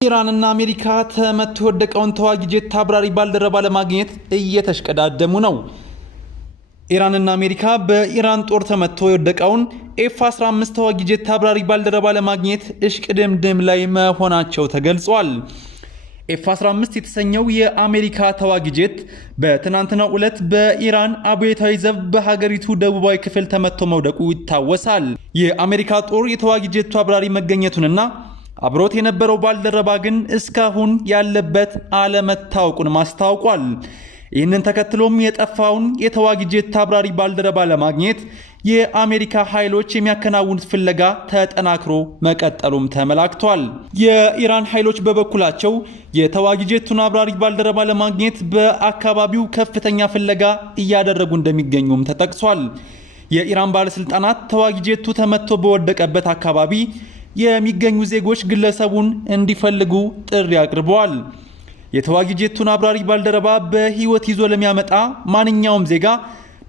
ኢራንና አሜሪካ ተመቶ የወደቀውን ተዋጊ ጄት አብራሪ ባልደረባ ለማግኘት እየተሽቀዳደሙ ነው። ኢራንና አሜሪካ በኢራን ጦር ተመቶ የወደቀውን ኤፍ-15 ተዋጊ ጄት አብራሪ ባልደረባ ለማግኘት እሽቅድምድም ላይ መሆናቸው ተገልጿል። ኤፍ-15 የተሰኘው የአሜሪካ ተዋጊ ጄት በትናንትናው ዕለት በኢራን አብዮታዊ ዘብ በሀገሪቱ ደቡባዊ ክፍል ተመቶ መውደቁ ይታወሳል። የአሜሪካ ጦር የተዋጊ ጄቱ አብራሪ መገኘቱንና አብሮት የነበረው ባልደረባ ግን እስካሁን ያለበት አለመታወቁን ማስታውቋል። ይህንን ተከትሎም የጠፋውን የተዋጊ ጄት አብራሪ ባልደረባ ለማግኘት የአሜሪካ ኃይሎች የሚያከናውኑት ፍለጋ ተጠናክሮ መቀጠሉም ተመላክቷል። የኢራን ኃይሎች በበኩላቸው የተዋጊ ጄቱን አብራሪ ባልደረባ ለማግኘት በአካባቢው ከፍተኛ ፍለጋ እያደረጉ እንደሚገኙም ተጠቅሷል። የኢራን ባለስልጣናት ተዋጊ ጄቱ ተመቶ በወደቀበት አካባቢ የሚገኙ ዜጎች ግለሰቡን እንዲፈልጉ ጥሪ አቅርበዋል። የተዋጊ ጄቱን አብራሪ ባልደረባ በህይወት ይዞ ለሚያመጣ ማንኛውም ዜጋ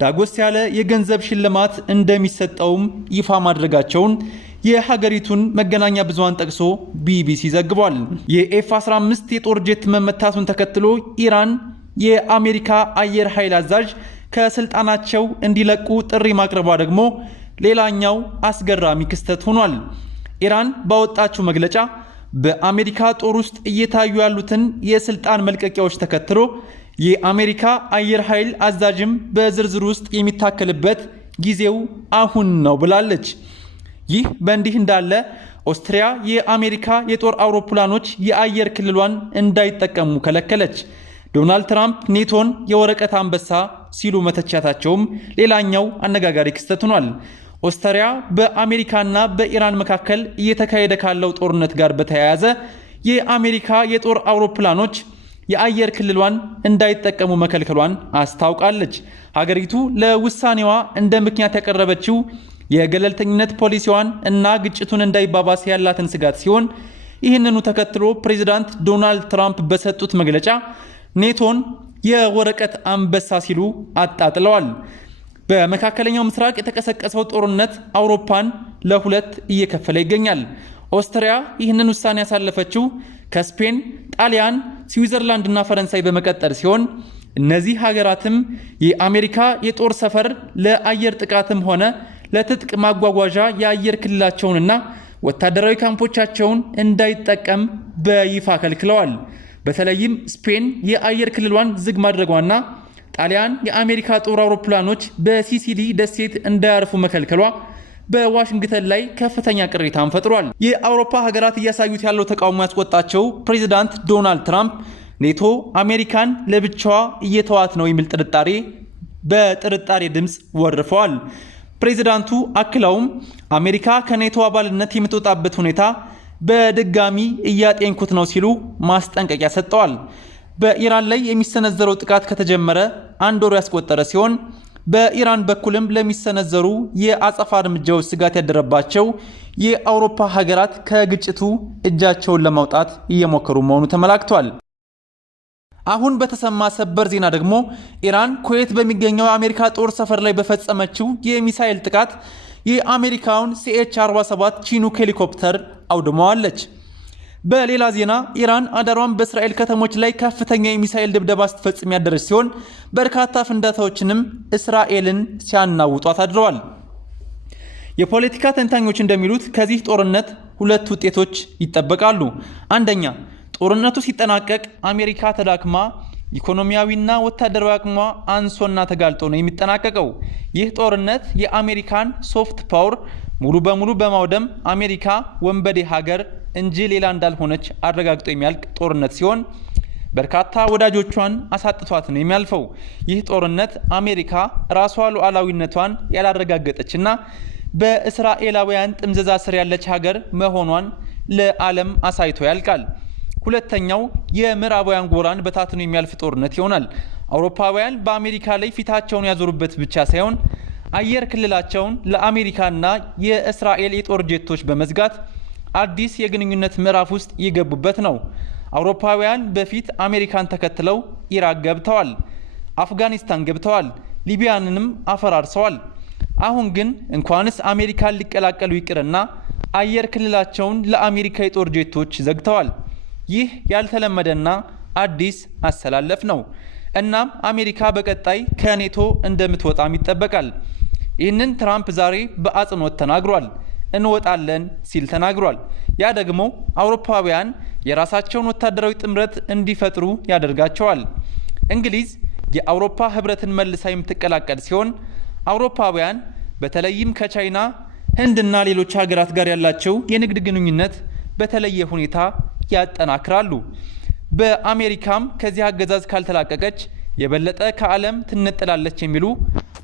ዳጎስ ያለ የገንዘብ ሽልማት እንደሚሰጠውም ይፋ ማድረጋቸውን የሀገሪቱን መገናኛ ብዙሃን ጠቅሶ ቢቢሲ ዘግቧል። የኤፍ-15 የጦር ጄት መመታቱን ተከትሎ ኢራን የአሜሪካ አየር ኃይል አዛዥ ከስልጣናቸው እንዲለቁ ጥሪ ማቅረቧ ደግሞ ሌላኛው አስገራሚ ክስተት ሆኗል። ኢራን ባወጣችው መግለጫ በአሜሪካ ጦር ውስጥ እየታዩ ያሉትን የስልጣን መልቀቂያዎች ተከትሎ የአሜሪካ አየር ኃይል አዛዥም በዝርዝር ውስጥ የሚታከልበት ጊዜው አሁን ነው ብላለች። ይህ በእንዲህ እንዳለ ኦስትሪያ የአሜሪካ የጦር አውሮፕላኖች የአየር ክልሏን እንዳይጠቀሙ ከለከለች። ዶናልድ ትራምፕ ኔቶን የወረቀት አንበሳ ሲሉ መተቻታቸውም ሌላኛው አነጋጋሪ ክስተት ሆኗል። ኦስትሪያ በአሜሪካና በኢራን መካከል እየተካሄደ ካለው ጦርነት ጋር በተያያዘ የአሜሪካ የጦር አውሮፕላኖች የአየር ክልሏን እንዳይጠቀሙ መከልከሏን አስታውቃለች። ሀገሪቱ ለውሳኔዋ እንደ ምክንያት ያቀረበችው የገለልተኝነት ፖሊሲዋን እና ግጭቱን እንዳይባባስ ያላትን ስጋት ሲሆን ይህንኑ ተከትሎ ፕሬዝዳንት ዶናልድ ትራምፕ በሰጡት መግለጫ ኔቶን የወረቀት አንበሳ ሲሉ አጣጥለዋል። በመካከለኛው ምስራቅ የተቀሰቀሰው ጦርነት አውሮፓን ለሁለት እየከፈለ ይገኛል። ኦስትሪያ ይህንን ውሳኔ ያሳለፈችው ከስፔን፣ ጣሊያን፣ ስዊዘርላንድ እና ፈረንሳይ በመቀጠል ሲሆን እነዚህ ሀገራትም የአሜሪካ የጦር ሰፈር ለአየር ጥቃትም ሆነ ለትጥቅ ማጓጓዣ የአየር ክልላቸውንና ወታደራዊ ካምፖቻቸውን እንዳይጠቀም በይፋ ከልክለዋል። በተለይም ስፔን የአየር ክልሏን ዝግ ማድረጓና ጣሊያን የአሜሪካ ጦር አውሮፕላኖች በሲሲሊ ደሴት እንዳያርፉ መከልከሏ በዋሽንግተን ላይ ከፍተኛ ቅሬታን ፈጥሯል። የአውሮፓ ሀገራት እያሳዩት ያለው ተቃውሞ ያስቆጣቸው ፕሬዝዳንት ዶናልድ ትራምፕ ኔቶ አሜሪካን ለብቻዋ እየተዋት ነው የሚል በጥርጣሬ ድምፅ ወርፈዋል። ፕሬዝዳንቱ አክለውም አሜሪካ ከኔቶ አባልነት የምትወጣበት ሁኔታ በድጋሚ እያጤንኩት ነው ሲሉ ማስጠንቀቂያ ሰጥተዋል። በኢራን ላይ የሚሰነዘረው ጥቃት ከተጀመረ አንድ ወር ያስቆጠረ ሲሆን በኢራን በኩልም ለሚሰነዘሩ የአጸፋ እርምጃዎች ስጋት ያደረባቸው የአውሮፓ ሀገራት ከግጭቱ እጃቸውን ለማውጣት እየሞከሩ መሆኑ ተመላክቷል። አሁን በተሰማ ሰበር ዜና ደግሞ ኢራን ኩዌት በሚገኘው የአሜሪካ ጦር ሰፈር ላይ በፈጸመችው የሚሳኤል ጥቃት የአሜሪካውን CH-47 ቺኑክ ሄሊኮፕተር አውድመዋለች። በሌላ ዜና ኢራን አዳሯን በእስራኤል ከተሞች ላይ ከፍተኛ የሚሳኤል ድብደባ ስትፈጽም ያደረች ሲሆን በርካታ ፍንዳታዎችንም እስራኤልን ሲያናውጧት አድረዋል። የፖለቲካ ተንታኞች እንደሚሉት ከዚህ ጦርነት ሁለት ውጤቶች ይጠበቃሉ። አንደኛ፣ ጦርነቱ ሲጠናቀቅ አሜሪካ ተዳክማ ኢኮኖሚያዊና ወታደራዊ አቅሟ አንሶና ተጋልጦ ነው የሚጠናቀቀው። ይህ ጦርነት የአሜሪካን ሶፍት ፓወር ሙሉ በሙሉ በማውደም አሜሪካ ወንበዴ ሀገር እንጂ ሌላ እንዳልሆነች አረጋግጦ የሚያልቅ ጦርነት ሲሆን በርካታ ወዳጆቿን አሳጥቷት ነው የሚያልፈው። ይህ ጦርነት አሜሪካ ራሷ ሉዓላዊነቷን ያላረጋገጠችና በእስራኤላውያን ጥምዘዛ ስር ያለች ሀገር መሆኗን ለዓለም አሳይቶ ያልቃል። ሁለተኛው የምዕራባውያን ጎራን በታትኖ የሚያልፍ ጦርነት ይሆናል። አውሮፓውያን በአሜሪካ ላይ ፊታቸውን ያዞሩበት ብቻ ሳይሆን አየር ክልላቸውን ለአሜሪካና የእስራኤል የጦር ጄቶች በመዝጋት አዲስ የግንኙነት ምዕራፍ ውስጥ የገቡበት ነው። አውሮፓውያን በፊት አሜሪካን ተከትለው ኢራቅ ገብተዋል፣ አፍጋኒስታን ገብተዋል፣ ሊቢያንንም አፈራርሰዋል። አሁን ግን እንኳንስ አሜሪካን ሊቀላቀሉ ይቅርና አየር ክልላቸውን ለአሜሪካ የጦር ጄቶች ዘግተዋል። ይህ ያልተለመደና አዲስ አሰላለፍ ነው። እናም አሜሪካ በቀጣይ ከኔቶ እንደምትወጣም ይጠበቃል። ይህንን ትራምፕ ዛሬ በአጽንኦት ተናግሯል። እንወጣለን ሲል ተናግሯል። ያ ደግሞ አውሮፓውያን የራሳቸውን ወታደራዊ ጥምረት እንዲፈጥሩ ያደርጋቸዋል። እንግሊዝ የአውሮፓ ህብረትን መልሳ የምትቀላቀል ሲሆን አውሮፓውያን በተለይም ከቻይና፣ ህንድና ሌሎች ሀገራት ጋር ያላቸው የንግድ ግንኙነት በተለየ ሁኔታ ያጠናክራሉ። በአሜሪካም ከዚህ አገዛዝ ካልተላቀቀች የበለጠ ከዓለም ትነጥላለች የሚሉ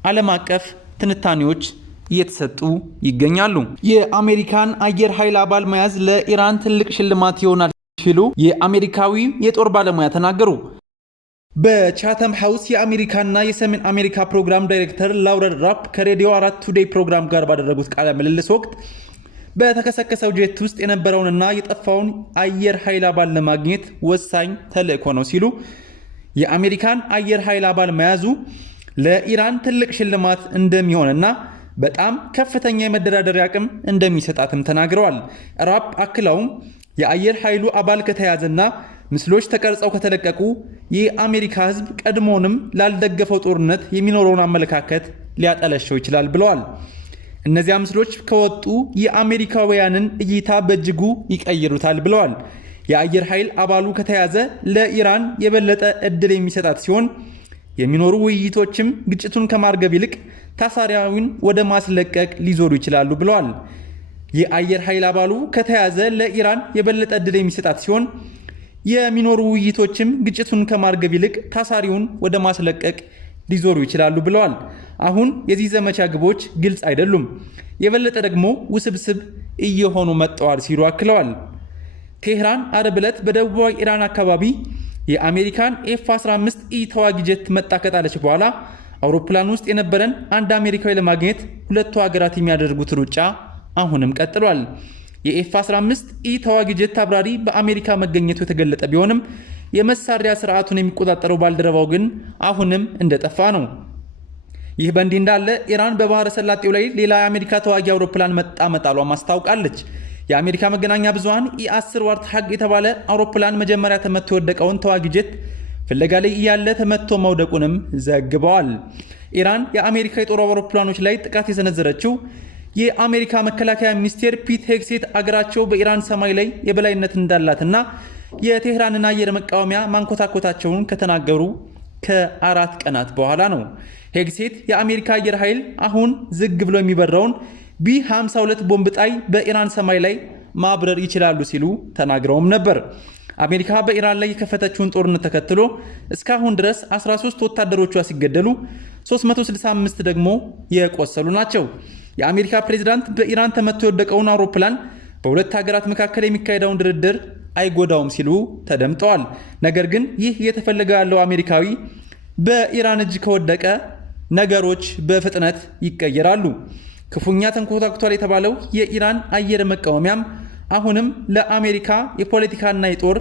ዓለም አቀፍ ትንታኔዎች እየተሰጡ ይገኛሉ። የአሜሪካን አየር ኃይል አባል መያዝ ለኢራን ትልቅ ሽልማት ይሆናል ሲሉ የአሜሪካዊ የጦር ባለሙያ ተናገሩ። በቻተም ሃውስ የአሜሪካና የሰሜን አሜሪካ ፕሮግራም ዳይሬክተር ላውረን ራፕ ከሬዲዮ 4 ቱዴይ ፕሮግራም ጋር ባደረጉት ቃለ ምልልስ ወቅት በተከሰከሰው ጄት ውስጥ የነበረውንና የጠፋውን አየር ኃይል አባል ለማግኘት ወሳኝ ተልእኮ ነው ሲሉ የአሜሪካን አየር ኃይል አባል መያዙ ለኢራን ትልቅ ሽልማት እንደሚሆንና በጣም ከፍተኛ የመደራደሪያ አቅም እንደሚሰጣትም ተናግረዋል። ራፕ አክለውም የአየር ኃይሉ አባል ከተያዘና ምስሎች ተቀርጸው ከተለቀቁ የአሜሪካ ሕዝብ ቀድሞንም ላልደገፈው ጦርነት የሚኖረውን አመለካከት ሊያጠለሸው ይችላል ብለዋል። እነዚያ ምስሎች ከወጡ የአሜሪካውያንን እይታ በእጅጉ ይቀይሩታል ብለዋል። የአየር ኃይል አባሉ ከተያዘ ለኢራን የበለጠ እድል የሚሰጣት ሲሆን የሚኖሩ ውይይቶችም ግጭቱን ከማርገብ ይልቅ ታሳሪውን ወደ ማስለቀቅ ሊዞሩ ይችላሉ ብለዋል። የአየር ኃይል አባሉ ከተያዘ ለኢራን የበለጠ እድል የሚሰጣት ሲሆን የሚኖሩ ውይይቶችም ግጭቱን ከማርገብ ይልቅ ታሳሪውን ወደ ማስለቀቅ ሊዞሩ ይችላሉ ብለዋል። አሁን የዚህ ዘመቻ ግቦች ግልጽ አይደሉም፣ የበለጠ ደግሞ ውስብስብ እየሆኑ መጥተዋል ሲሉ አክለዋል። ቴህራን አርብ ዕለት በደቡባዊ ኢራን አካባቢ የአሜሪካን F-15E ተዋጊ ጀት መጣ ከጣለች በኋላ አውሮፕላን ውስጥ የነበረን አንድ አሜሪካዊ ለማግኘት ሁለቱ ሀገራት የሚያደርጉት ሩጫ አሁንም ቀጥሏል። የኤፍ-15 ተዋጊ ጀት አብራሪ በአሜሪካ መገኘቱ የተገለጠ ቢሆንም የመሳሪያ ስርዓቱን የሚቆጣጠረው ባልደረባው ግን አሁንም እንደጠፋ ነው። ይህ በእንዲህ እንዳለ ኢራን በባህረ ሰላጤው ላይ ሌላ የአሜሪካ ተዋጊ አውሮፕላን መጣሏን ማስታወቃለች። የአሜሪካ መገናኛ ብዙሃን E-10 ዋርትሃግ የተባለ አውሮፕላን መጀመሪያ ተመቶ የወደቀውን ተዋጊ ጀት ፍለጋ ላይ እያለ ተመቶ መውደቁንም ዘግበዋል። ኢራን የአሜሪካ የጦር አውሮፕላኖች ላይ ጥቃት የሰነዘረችው የአሜሪካ መከላከያ ሚኒስቴር ፒት ሄግሴት አገራቸው በኢራን ሰማይ ላይ የበላይነት እንዳላትና የቴህራንን አየር መቃወሚያ ማንኮታኮታቸውን ከተናገሩ ከ4 ቀናት በኋላ ነው። ሄግሴት የአሜሪካ አየር ኃይል አሁን ዝግ ብሎ የሚበረውን B-52 ቦምብ ጣይ በኢራን ሰማይ ላይ ማብረር ይችላሉ ሲሉ ተናግረውም ነበር። አሜሪካ በኢራን ላይ የከፈተችውን ጦርነት ተከትሎ እስካሁን ድረስ 13 ወታደሮቿ ሲገደሉ 365 ደግሞ የቆሰሉ ናቸው። የአሜሪካ ፕሬዝዳንት በኢራን ተመቶ የወደቀውን አውሮፕላን በሁለት ሀገራት መካከል የሚካሄደውን ድርድር አይጎዳውም ሲሉ ተደምጠዋል። ነገር ግን ይህ እየተፈለገ ያለው አሜሪካዊ በኢራን እጅ ከወደቀ ነገሮች በፍጥነት ይቀየራሉ። ክፉኛ ተንኮታኩቷል የተባለው የኢራን አየር መቃወሚያም አሁንም ለአሜሪካ የፖለቲካና የጦር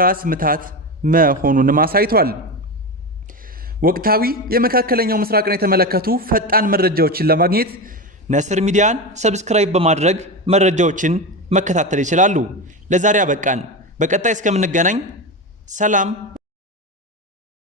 ራስ ምታት መሆኑንም አሳይቷል። ወቅታዊ የመካከለኛው ምስራቅን የተመለከቱ ፈጣን መረጃዎችን ለማግኘት ነስር ሚዲያን ሰብስክራይብ በማድረግ መረጃዎችን መከታተል ይችላሉ። ለዛሬ አበቃን። በቀጣይ እስከምንገናኝ ሰላም።